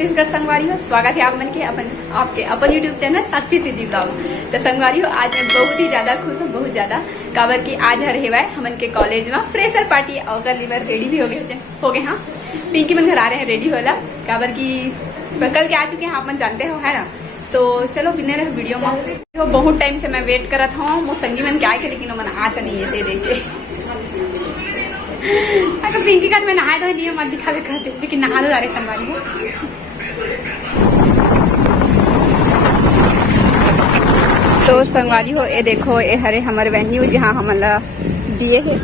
छत्तीसगढ़ संगवारी हो। स्वागत है आप मन के आपके अपन यूट्यूब चैनल साक्षी सिद्धि ब्लॉग। तो संगवारी हो, आज मैं बहुत ही ज्यादा खुश हूँ, बहुत ज्यादा काबर की आज हर हेवाय हमन के कॉलेज में फ्रेशर पार्टी और लीवर रेडी भी हो गए। हाँ, पिंकी मन घर आ रहे हैं रेडी होला, काबर की कल के आ चुके हैं, आप मन जानते हो है ना। तो चलो बिने रहे वीडियो में। बहुत टाइम से मैं वेट करत हूँ, वो संगी मन क्या है, लेकिन मन आज नहीं है देखे। अगर पिंकी का मैं नहा धो लिए मत दिखावे कहते, लेकिन नहा दो जा रहे संगवारी हो। तो संगवारी हो, ये देखो ये हरे हमारे वेन्यू जहाँ हम दिए है,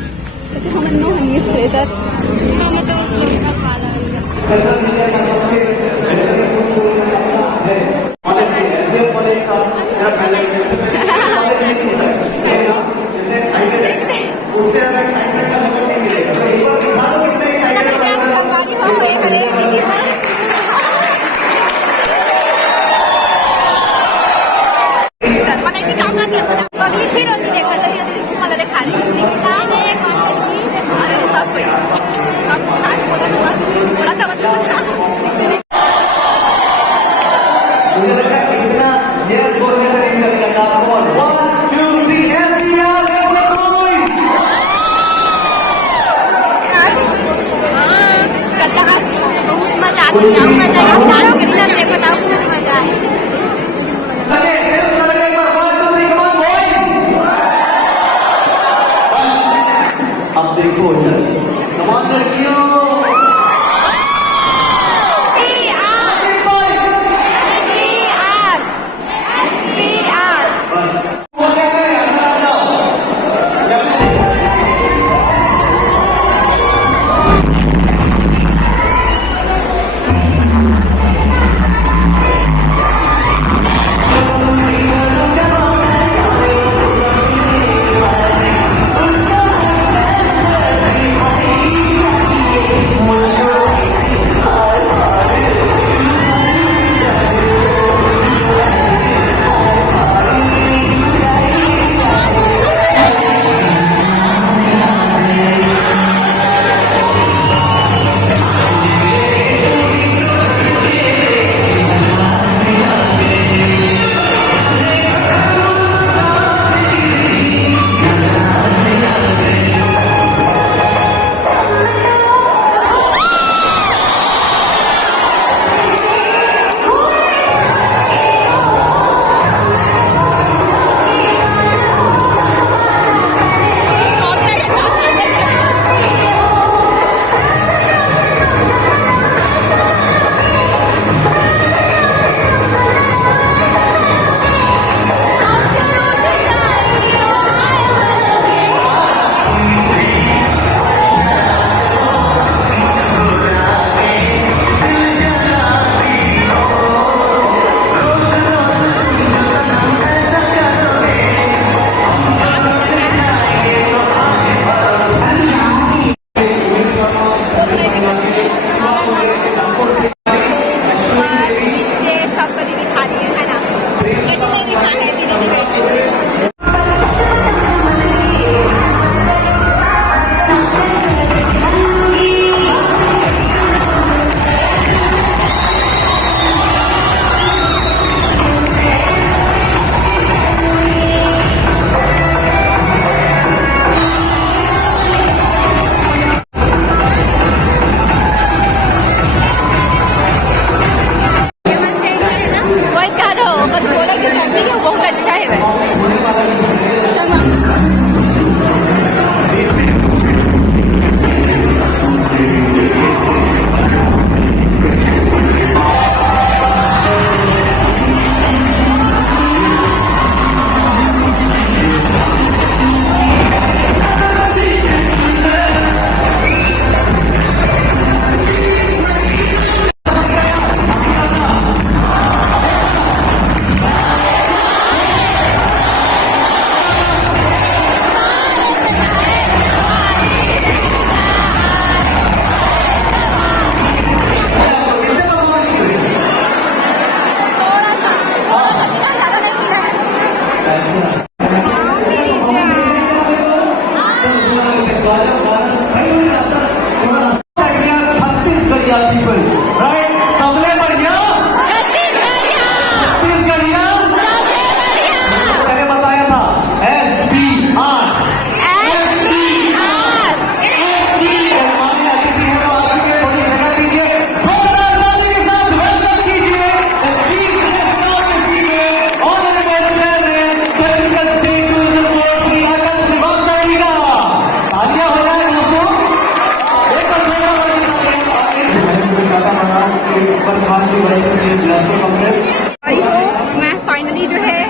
मैं फाइनली जो है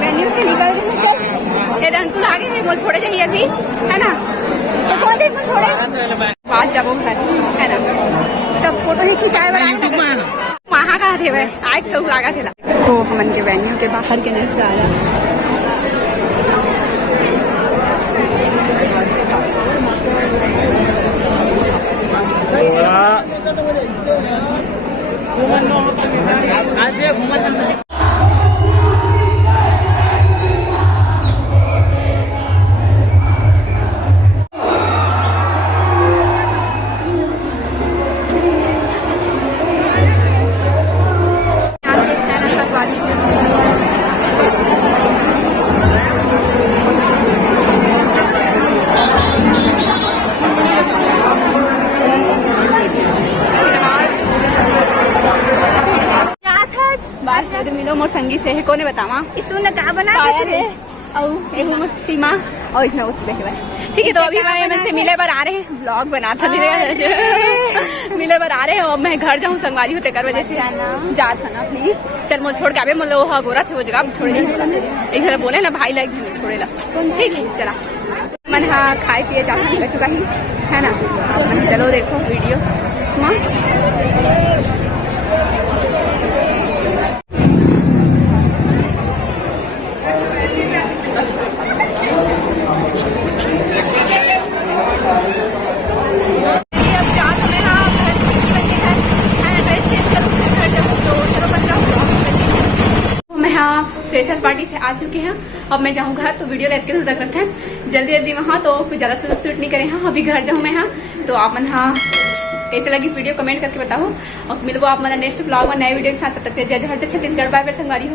वेन्यू से निकल गई हूँ। चल ये अंकुल आगे है, बोल छोड़े जाइए अभी, है ना? तो कौन देख में छोड़े बात जाबो घर, है ना? सब फोटो ही खिंचाए वहाँ का थे वह आज सब लगा थे तो हमन के वेन्यू के बाहर के नजारा। मिलो मोर संगी से है कोने बतावा इसमें न का बना है और एहू में सीमा और इसने उतरे है। ठीक है, तो अभी मैं से मिले बार आ रहे हैं, ब्लॉग बना था मिले बार आ रहे हैं और मैं घर जाऊँ संगवारी होते कर वजह से जा था ना प्लीज चल मुझे छोड़ के आवे मतलब वो गोरा थे वो जगह छोड़े ऐसा बोले ना भाई लाइक छोड़े ला। ठीक है चला मन हाँ खाए पिए जाना कर चुका ही है ना। चलो देखो वीडियो फ्रेशर पार्टी से आ चुके हैं। अब मैं जाऊँ घर तो वीडियो लेट के तक रखते हैं जल्दी जल्दी वहाँ तो कुछ ज़्यादा शूट नहीं करें। हाँ अभी घर जाऊँ मैं। हाँ तो आप मन हाँ कैसे लगी इस वीडियो कमेंट करके बताओ और मिलो आप मतलब नेक्स्ट ब्लॉग और नए वीडियो के साथ। तब तक जय जय छत्तीसगढ़ बाय बाय संगवारी हो।